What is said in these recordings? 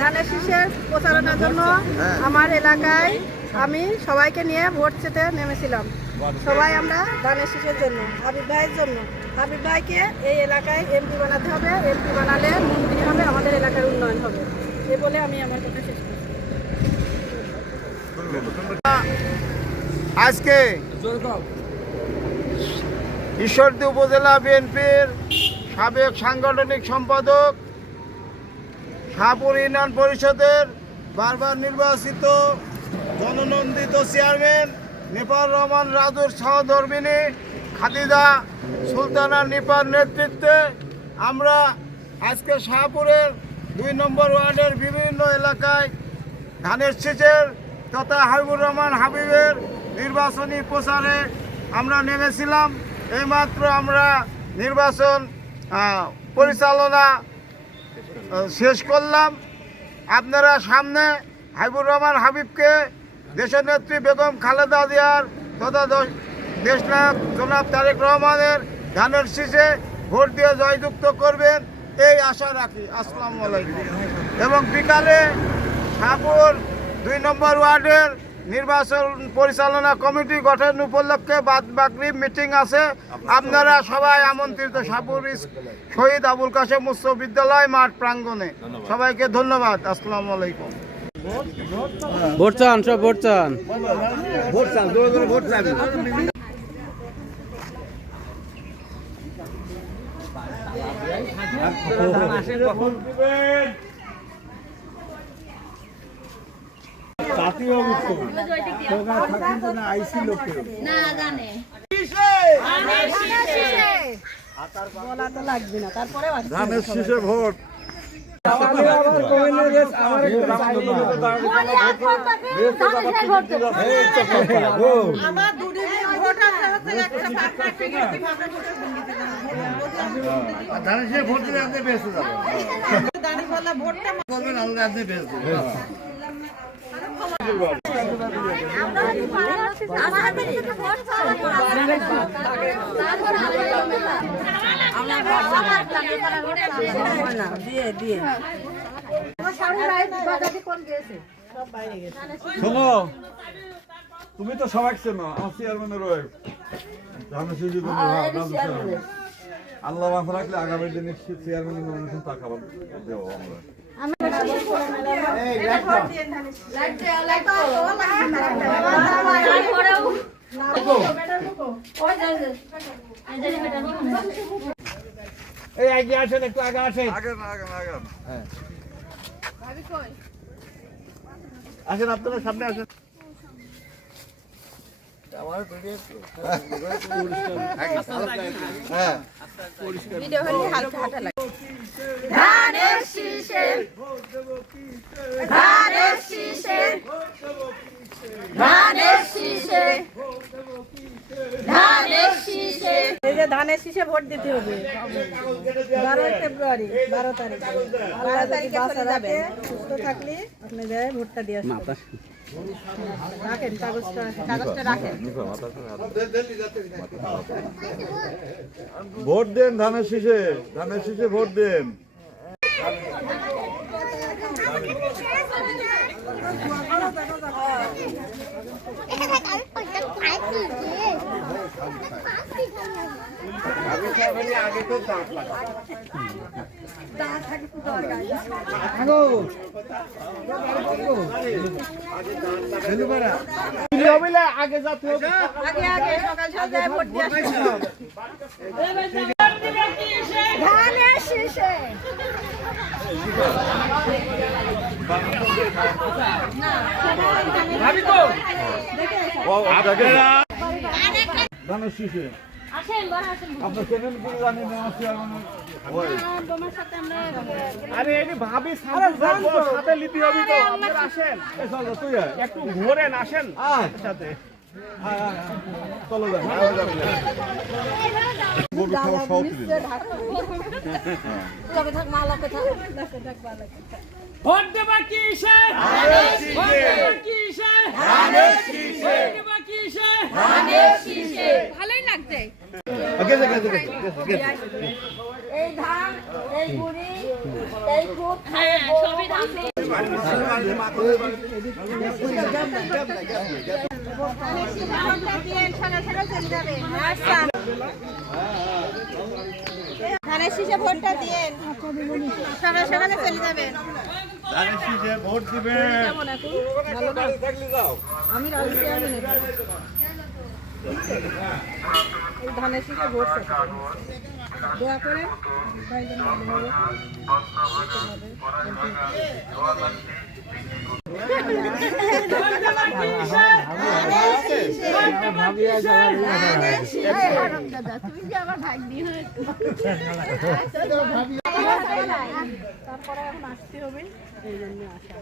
ধানের শীষের প্রচারণার জন্য আমার এলাকায় আমি সবাইকে নিয়ে ভোট চেতে নেমেছিলাম। সবাই আমরা ধানের শীষের জন্য, হাবিব ভাইয়ের জন্য। হাবিব ভাইকে এই এলাকায় এমপি বানাতে হবে। এমপি বানালে মন্ত্রী হবে, আমাদের এলাকার উন্নয়ন হবে। এই বলে আমি আমার কথা শেষ করছি। আজকে ঈশ্বরদী উপজেলা বিএনপির সাবেক সাংগঠনিক সম্পাদক, শাহপুর ইউনিয়ন পরিষদের বারবার নির্বাচিত জননন্দিত চেয়ারম্যান নিপার রহমান রাজুর সহধর্মিণী খাদিজা সুলতানা নিপার নেতৃত্বে আমরা আজকে শাহপুরের 2 নম্বর ওয়ার্ডের বিভিন্ন এলাকায় ধানের শীষের তথা হাবিবুর রহমান হাবিবের নির্বাচনী প্রচারে আমরা নেমেছিলাম। এইমাত্র আমরা নির্বাচন পরিচালনা শেষ করলাম। আপনারা সামনে হাবিবুর রহমান হাবিবকে দেশনেত্রী বেগম খালেদা জিয়ার তথা দেশনায়ক জনাব তারেক রহমানের ধানের শীষে ভোট দিয়ে জয়যুক্ত করবেন এই আশা রাখি। আসসালামু আলাইকুম। এবং বিকালে শাহপুর 2 নম্বর ওয়ার্ডের নির্বাচন পরিচালনা কমিটি গঠন উপলক্ষে বাদ-বাকরি মিটিং আছে। আপনারা সবাই আমন্ত্রিত শাহপুর শহীদ আবুল কাশেম উচ্চ বিদ্যালয় মাঠ প্রাঙ্গণে। সবাইকে ধন্যবাদ। আসসালামু আলাইকুম। ভোট চান, সব ভোট চান, ভোট চান, জোরে জোরে ভোট চান। ধানের শীষে ভোট। ধানের ভোট দিলে আপনি বেঁচে যাবেন। ভোটটা করবেন, আমরা আপনি বেঁচে যাবেন। শোনো, তুমি তো সবাই চেনো, আমার চেয়ারম্যানের ওয়াইফ। আল্লাহ মাফ রাখলে আগামী দিনে চেয়ারম্যানের নমিনেশন তাকাবার দেবো আমরা। এই আগে আসেন, একটু আগে আসেন। আসেন, আপনারা সামনে আসেন। ধানের শীষে, ধানের শীষে, ধানের শীষে, ধানের শীষে। এই যে ধানের শীষে ভোট দিতে হবে 12 ফেব্রুয়ারি, 12 তারিখ। 12 তারিখে চলে যাবে। সুস্থ থাকলে আপনি যায় ভোটটা দিয়ে আসবেন। রাখেন কাগজটা, কাগজটা রাখেন। ভোট দেন ধানের শীষে, ধানের শীষে ভোট দেন। আগে তো আগে যাতে হবে, আগে আগে সকাল সকাল ভোট দিয়ে আসবেন। ধানের শীষে ধানের শীষে আপনার চ্যানেল গুলো জানেন আমার চেয়ারম্যান। আরে এই ভাবি সাথে লিপি হবে তো, আপনারা আসেন। চলো তুই একটু ঘোরেন, আসেন সাথে। চলো যান। ভোট দেবা কিসে? ভোট দেবা কিসে? ভোট দেবা কিসে? ভালোই লাগছে। এই ধান, এই গুড়ি, এই খুদ, সবই ধান দিয়ে। ধানের শীষে ভোটটা দিয়েন, সকাল সকালে চলে যাবেন। ভোট দিবেন। আমি রাজি আমি নেব। এই ধানের শীষে ভোট দোয়া করে তারপরে এখন আসতে হবে, এই জন্য আসা।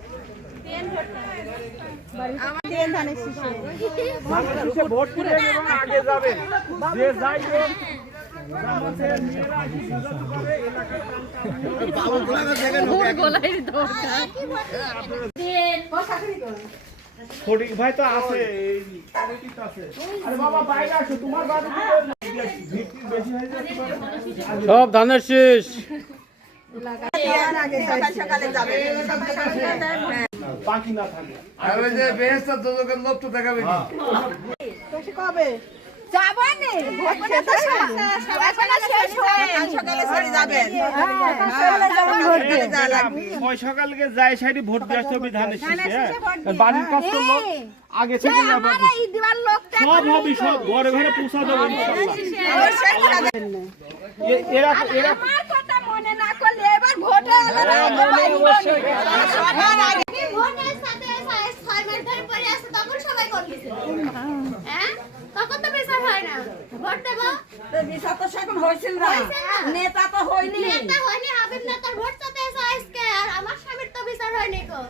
ধানের শীষে ভোট দিবেন এবং আগে যাবেন। যে যাই হোক, আমাদের মেয়েরা এসে সুযোগ করে এলাকার ফটিক ভাই তো আছে, এই ফটিক আছে। আরে বাবা বাইরে আসো, তোমার বাড়ি ভিড় বেশি হয়ে যাচ্ছে। সব ধানের শীষ। সকাল সকালে যাবে, বাকি না থাকে। আর ওই যে বেহেশত দোজখের লোভ তো দেখাবে না। কবে যাবানে ভোট খেতে শেষ হয় সকালে চলে যাবেন। সকালকে যাই সাইডে ভোট দিয়ে আসতে হবে ধানের শীষে। বাড়ির কাজ করলো আগে থেকে যাবে, সব হবে, সব ঘরে ঘরে পৌঁছা দেবো এরা এরা মনে না করলে এবার ভোটে ভোটের সাথে 6 মাস ধরে পড়ে আছে, তখন সবাই করতেছে। হ্যাঁ, তখন তো বিচার হয় না। ভোট দেব, বিচার তো এখন হয়েছিল না, নেতা তো হয়নি। নেতা হয়নি, হাবিব নেতার ভোট চাতে আছে আজকে, আর আমার স্বামীর তো বিচার হয়নি গো।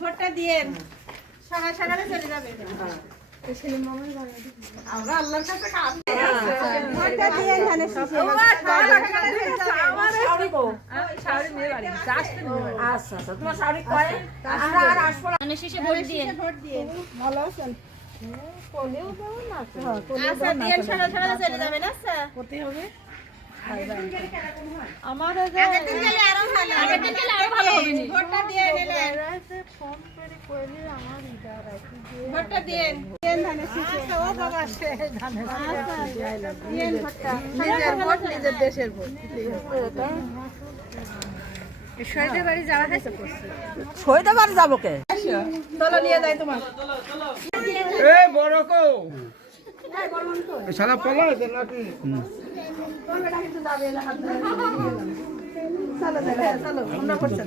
ভোটটা দিয়েন, সকাল সকালে চলে যাবে। আমরা আল্লাহর কাছে ভোটটা দিয়েন ধানের শীষে। ধানের শীষে ভোট দিয়ে। ভালো আছেন? আচ্ছা দিয়েন, সকাল সকালে চলে যাবেন। আচ্ছা করতে হবে। আমার আগের দিন গেলে আরো ভালো, আগের দিন গেলে আরো ভালো হবে। ভোটটা দিয়ে নিলেন, ভোটটা দিয়েন ধানের শীষে। দিয়েন ভোটটা, নিজের ভোট নিজের দেশের ভোট। শহীদের বাড়ি যাওয়া হয়েছে? শহীদের বাড়ি যাবো কে? চলো নিয়ে যাই তোমার। এ বড় কো সারা পলা আছে নাকি? চলো আমরা করছি।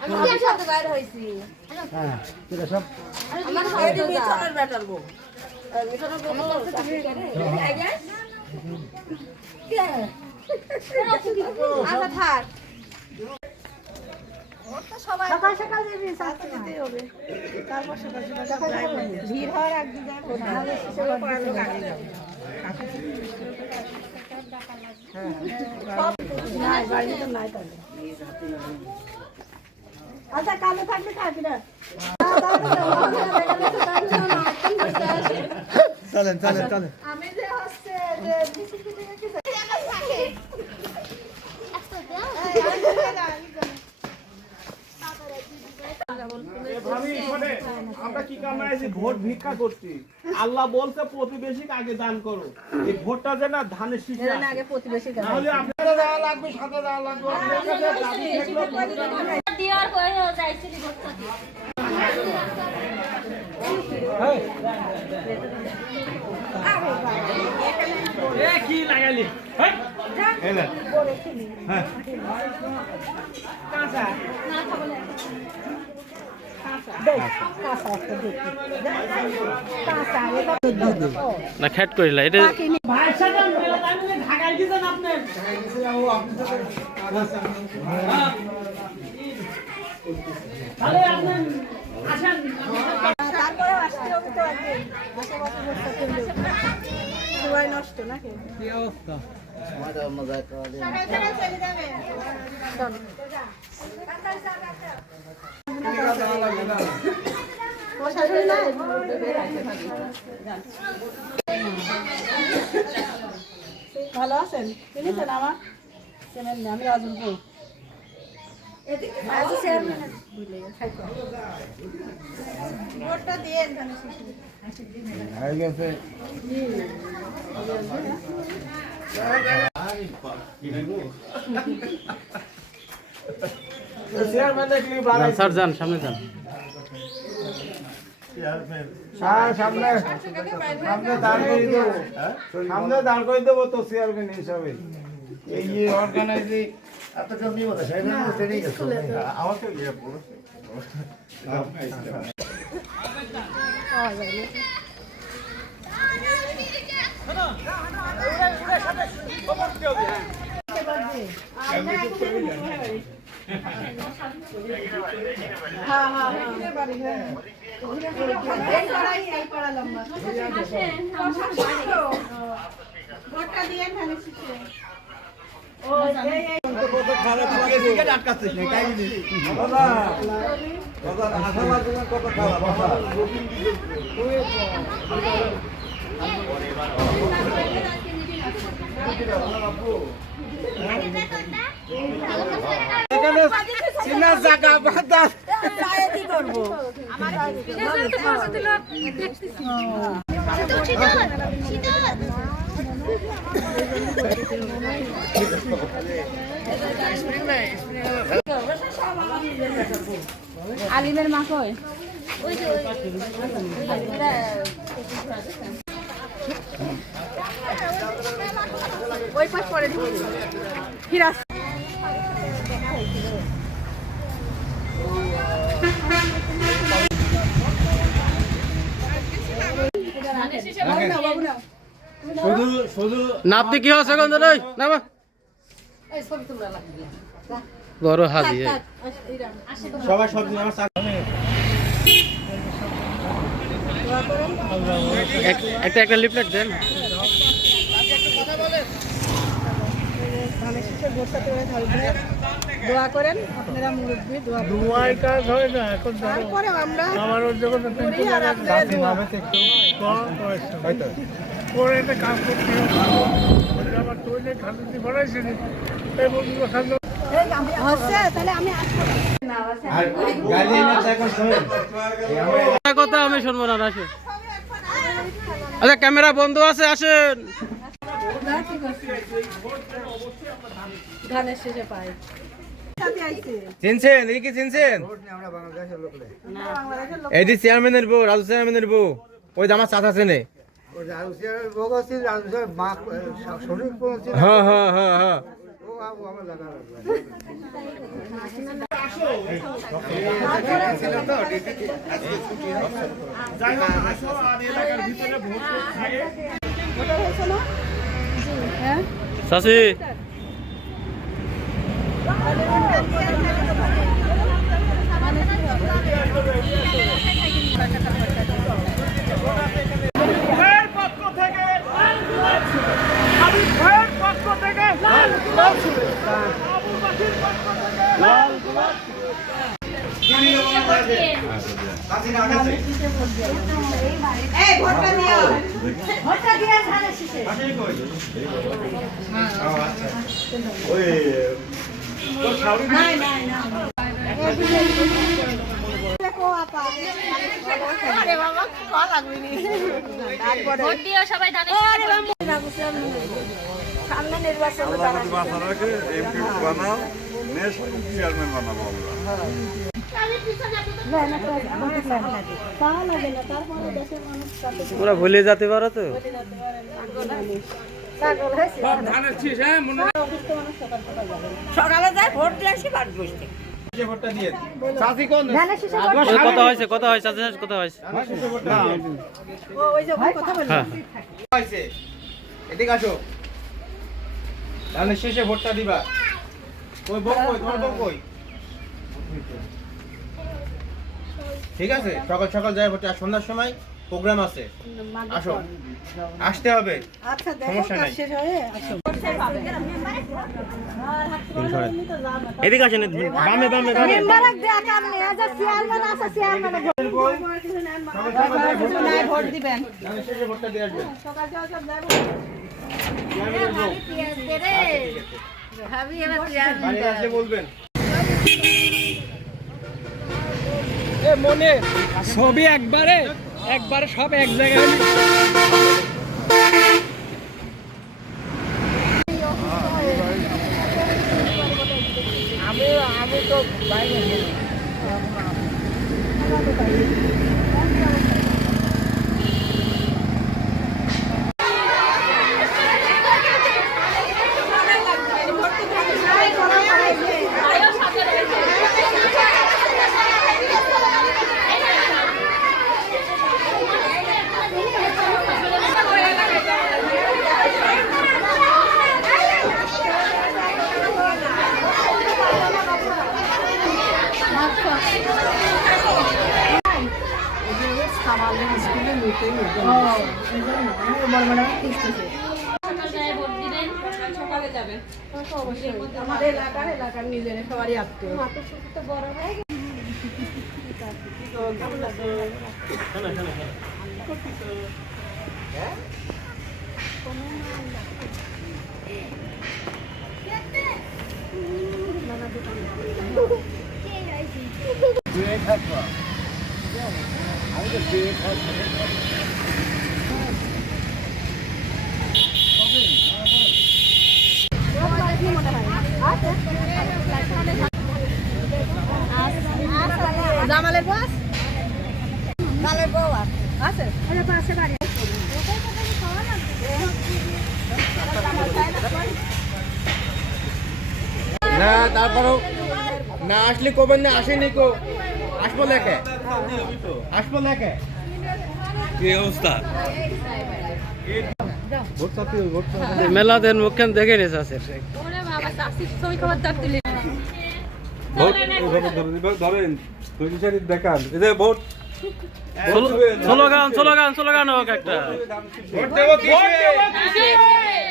আমি কি সাথে বাইর হইছি? আমার শহীদের মিশনের ব্যাটার গো। মিশনের গো আগে আচ্ছা থাক। সকাল সকাল যাবি, চাকরি দিতে হবে। তারপর সকাল সকাল ভিড় হওয়ার আগে বাড়িতে নাই তাহলে। আচ্ছা কালো থাকবে থাকবি না। চলেন চলেন চলেন। আমি যে হচ্ছে যে থাকে। ভাবি শোনে, আমরা কি কামাইছি? ভোট ভিক্ষা করছি। আল্লাহ বলছে প্রতিবেশীকে আগে দান করো। এই ভোটটা যে না ধানের শীষে আসে। আগে প্রতিবেশী তাহলে আপনারা দেওয়া লাগবে, সাথে দেওয়া লাগবে। আপনার কাছে দাবি থাকলো, দিয়ার কইও যাইছিলি ভোট চাতে। কি লাগালি? এই না। হ্যাঁ। কাঁচা। না খ্যাট করিলা এটা ভাইয়ের সাথে মেলা টাইমে ঢাকায় গেছেন আপনি। তাহলে আপনি আসেন। তারপরে আসতে হবে তো একদিন। বসে বসে বসে সবাই নষ্ট নাকি? কি অবস্থা? সকাল সকাল চলে যাবে। চলো। ও শাশুড়ি নাই? ভালো আছেন? চিনেছেন আমার? চেনেন না, আমি রাজনপুর। ভোটটা দিয়ে হয়ে গেছে স্যার যান সামনে যান। সামনে সামনে দাঁড় করে দেবো সামনে দাঁড় করে দেবো তো চেয়ারম্যান হিসাবে এই যে অর্গানাইজিং ভোটটা দিয়ে ধানের শীষে। চিনা জায়গা বাতাস আলিমের মা কই? ওই পাশ পরে দিব ফিরাস শুধু শুধু নাপতে কি হচ্ছে কোন রে না বা বড় হাজি সবাই সব আমার একটা একটা লিফলেট দেন। ধানের শীষে ভোটটা করে থাকবে দোয়া করেন আপনারা মুরব্বী দোয়া করেন। দুয়ার কাজ হয় না এখন তারপরে আমরা আমার যখন করি আর আপনারা দোয়া পরে একটা কাজ করতে আমার তৈরি খাদ্য বানাইছে এই বন্ধু খাদ্য হচ্ছে তাহলে আমি আসবো কথা আমি শুনবো না আসে। আচ্ছা ক্যামেরা বন্ধ আছে আসেন। ধানের শীষে পাই চিনছেন এই কি চিনছেন এটি চেয়ারম্যানের বউ রাজু চেয়ারম্যানের বউ ওই যে আমার চাচা চেনে হ্যাঁ হ্যাঁ হ্যাঁ হ্যাঁ ভোটার হয়েছে না? হ্যাঁ চাচি ভাইয়ের পক্ষ থেকে হাবিব ভাইয়ের পক্ষ থেকে লাল গোলাপ শুভেচ্ছা। আবু বাকির পক্ষ থেকে লাল গোলাপ এই ভোটটা দিও ভোটটা দিয়ে ধানের শীষে নাই নাই না দেখো আপা আরে বাবা কল লাগবে নি তারপরে ভোট দিও সবাই ধানের আরে বাবা সামনে নির্বাচন এমপি বানাও নেক্সট চেয়ারম্যান বানাবো আমরা তোমরা ভুলে যেতে পারো তো। সকালে যায় ভোট দিয়ে আসি বাড়ি বসতে কথা হয়েছে কথা হয়েছে চাচা কথা হয়েছে। ওই যে কথা বলি হ্যাঁ এদিকে আসো তাহলে শেষে ভোটটা দিবা ওই বউ কই তোমার বউ কই ঠিক আছে সকাল সকাল যাই ভোটে আর সন্ধ্যার সময় প্রোগ্রাম আছে, আসো, আসতে হবে। আচ্ছা দেখো সমস্যা কাজ নাই। শেষ হয়ে আসো। এদিকে আসেন, বামে বামে বামে। মেম্বারক দেখা নেই, আজ চেয়ারম্যান আছে, চেয়ারম্যান ভোট দিবেন। শেষে ভোটটা দিয়ে আসবেন। সকাল সকাল যাবো। বাড়ি আসলে বলবেন। মনে ছবি একবারে সব এক জায়গায়। আমি তো বাইরে আমাদের এলাকার নিজের সবারই আত্মীয়। জামালের বস জামালের বউ আছে আরে পাশে বাড়ি না তারপরও না আসলে কবেন না, আসেনি কো, আসবো লেখে, আসবো লেখে। কি অবস্থা? মেলাদের মুখখান দেখে নিয়েছে আছে। ধরেন দেখান, ভোট স্লোগান স্লোগান স্লোগান হোক একটা। ভোট দেব কিসে?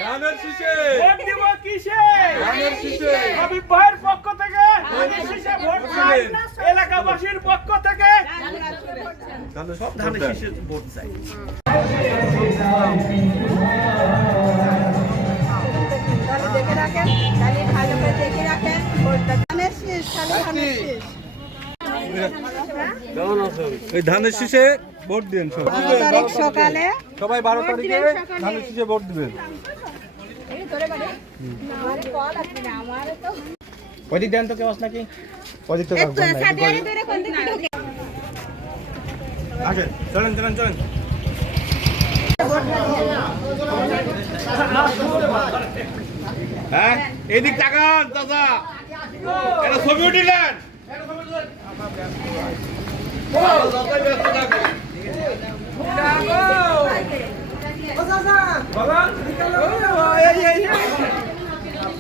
ধানের শীষে। ভোট দেব কিসে? ধানের শীষে। হাবিব ভাইয়ের পক্ষ থেকে ধানের শীষে ভোট চাই, এলাকাবাসীর পক্ষ থেকে সব ধানের শীষে ভোট চাই। দেখে রাখেন, খালি ভালো করে দেখে রাখেন ভোটটা ধানের শীষ, খালি ধানের শীষ। এই ধানের শীষে ভোট দিন, 12 তারিখ সকালে সবাই 12 তারিখে ধানের শীষে ভোট দিবেন। ওইদিক দেন তো কেউ আস নাকি? ওইদিক তো একটু সাদিয়ারে ধরে কোন দিকে ঢোকে আসেন, চলেন চলেন চলেন। হ্যাঁ, এদিক তাকান দাদা, এটা ছবি উঠিলেন।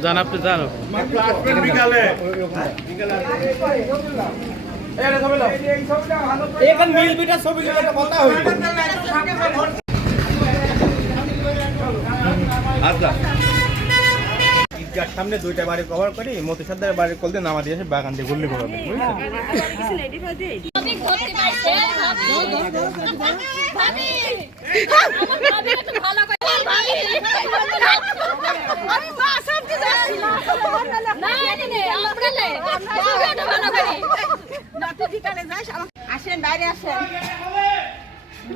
জান আপনি জানো বিকালে এখন মিল বিটা ছবি একটা কথা হইল। আচ্ছা, ঈদগার সামনে দুইটা বাড়ি কভার করি, মতি সর্দারের বাড়ির কল দিয়ে নামা দিয়ে এসে বাগান দিয়ে ঘুরলে ঘুরাবে, বুঝছেন? ভাবি করতে পারছে ভাবি ভাবি একটু ভালো করে ভাবি আমি মা সবজি যাচ্ছি না না আমরা লে আমরা ভালো করে নাটু ঠিকানে যাস আসেন বাইরে আসেন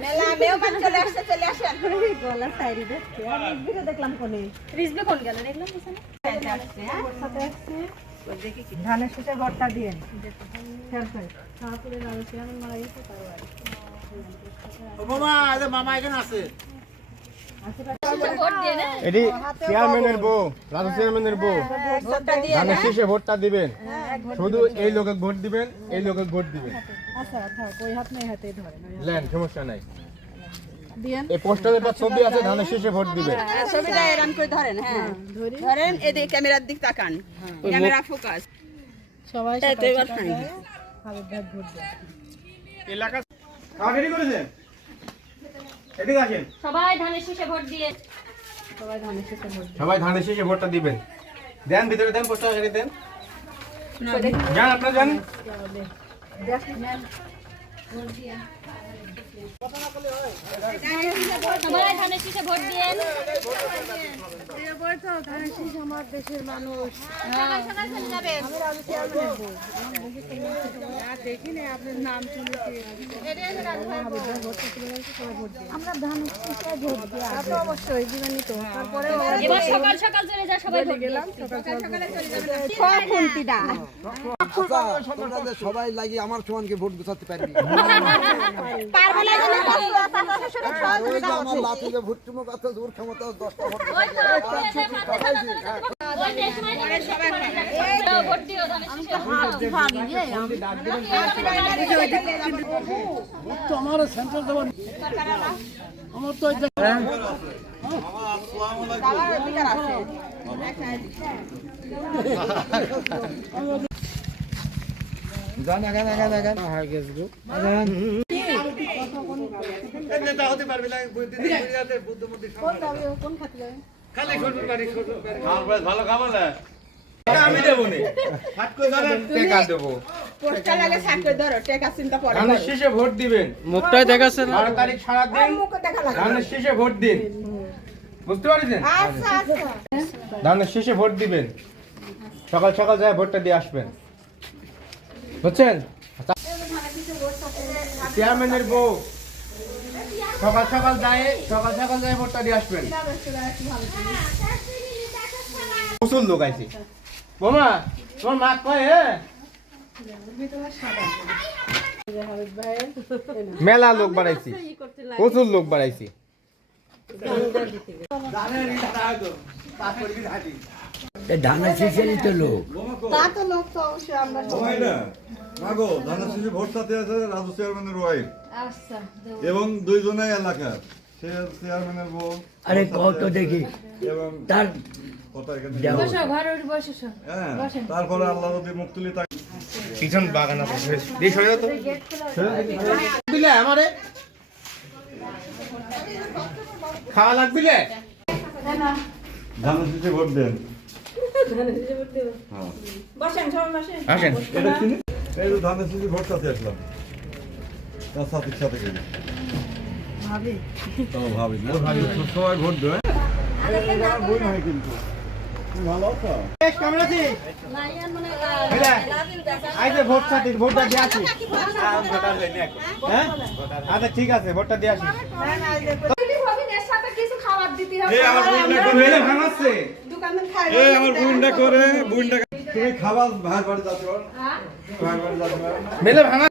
মেলা মেহমান চলে আসেন গলা সাইরি দেখতে আমি ভিডিও দেখলাম কোনে রিজবে কোন গেল দেখলাম পিছনে ধানের শীষে ভোটটা দিয়েন শাহপুরের আরো চেয়ারম্যান মারা গেছে তার বাড়ি মামা এখানে আছে। ভোট দিয়ে না এটি চেয়ারম্যানের বউ, রাজু চেয়ারম্যানের বউ। ভোটটা দিয়ে ধানের শীষে ভোটটা দিবেন, শুধু এই লোকে ভোট দিবেন, এই লোকে ভোট দিবেন। আচ্ছা থাক ওই হাত নেই হাতে ধরেন লেন, সমস্যা নাই। দিয়েন এই পোস্টারের পর ছবি আছে, ধানের শীষে ভোট দিবেন। ছবিটা এরকম করে ধরেন হ্যাঁ ধরেন এদিকে ক্যামেরার দিক তাকান ক্যামেরা ফোকাস সবাই হাবিব ভাই ভোট দেন এলাকা খাওয়া রেডি করেছেন? এদিকে আসেন। সবাই ধানের শীষে ভোট দিয়ে সবাই ধানের শীষে ভোটটা দিবেন। দেন ভিতরে দেন, পোস্টার এখানে দেন। যান আপনারা যান। সবাই ধানের শীষে ভোট দিয়ে আমার দেশের মানুষ সকাল সকাল চলে যাবেন দেখিনি আপনার নাম শুনেছি আমরা ধানের শীষে ভোট দিয়ে তা তো অবশ্যই দিবেনই তো তারপরে এবার সকাল সকাল চলে যা সবাই ভোট গেলাম তোমরা যে সবাই লাগি আমার সমানকে ভোট গোছাতে পারবি পারবে না জানি ওই যে আমার লাঠিতে ভোট চুমো কথা জোর ক্ষমতা 10টা ভোট ভোট দিও ধানের শীষে জান আগান আগান আগান হয়ে গেছে গো আগান নেতা হতে পারবে না, বুদ্ধিমতী বুদ্ধিমতী কোন খাতে খালি ছোট গাড়ি ছোট গাড়ি ভালো খাবো না, আমি দেবো নি হাত করে যাবেন, টাকা দেবো। পোস্টার লাগে সাকরে ধরো টাকা চিন্তা করে ধানের শীষে ভোট দিবেন। মুখটাই দেখাচ্ছে 12 তারিখ সারাদিন মুখ দেখা লাগে ধানের শীষে ভোট দিন, বুঝতে পারছেন? আচ্ছা আচ্ছা ধানের শীষে ভোট দিবেন, সকাল সকাল যায় ভোটটা দিয়ে আসবেন, বুঝছেন? চেয়ারম্যানের বউ সকাল সকাল যায় ভোটটা দিয়ে আসবেন। প্রচুর লোক আছে বোমা, তোমার মা কয় মেলা লোক বাড়াইছি, প্রচুর লোক বাড়াইছি। ধানের শীষেরই তো লোক তা তো লোক তো অবশ্যই আমরা হয় না মাগো ধানের শীষে ভোট সাথে আছে রাজু চেয়ারম্যানের ওয়াইফ এবং দুইজনে এলাকার সে চেয়ারম্যানের বউ। আরে কত দেখি এবং তার কথা এখানে হ্যাঁ, তারপরে আল্লাহ যদি মুখ তুলি তাকে পিছন বাগান আছে, দিয়ে সরে যাও তো, দিলে আমারে খাওয়া লাগবে লে? ধানের শীষে ভোট দেন। বসেন সবাই বসেন আসেন। এটা চিনি এই যে ধানের শীষে ভোট সাথে আসলাম, তার সাথে সাথে গেলি ভাবি ভাবি না ভাবি সবাই ভোট দেয়। আমার বই নয় কিন্তু তুমি ভালো আছো? কেমন আছিস? এই যে ভোট সাথে ভোটটা দিয়ে আসি। হ্যাঁ আচ্ছা ঠিক আছে, ভোটটা দিয়ে আসি। কিছু খাবার দিতে হবে এই আমার বোনটা করে মেলে ভাঙাচ্ছে। দোকানে খাই এই আমার বোনটা করে বোনটা তুমি খাবার ভাই বাড়ি যাচ্ছ ভাই বাড়ি যাচ্ছ মেলে ভাঙা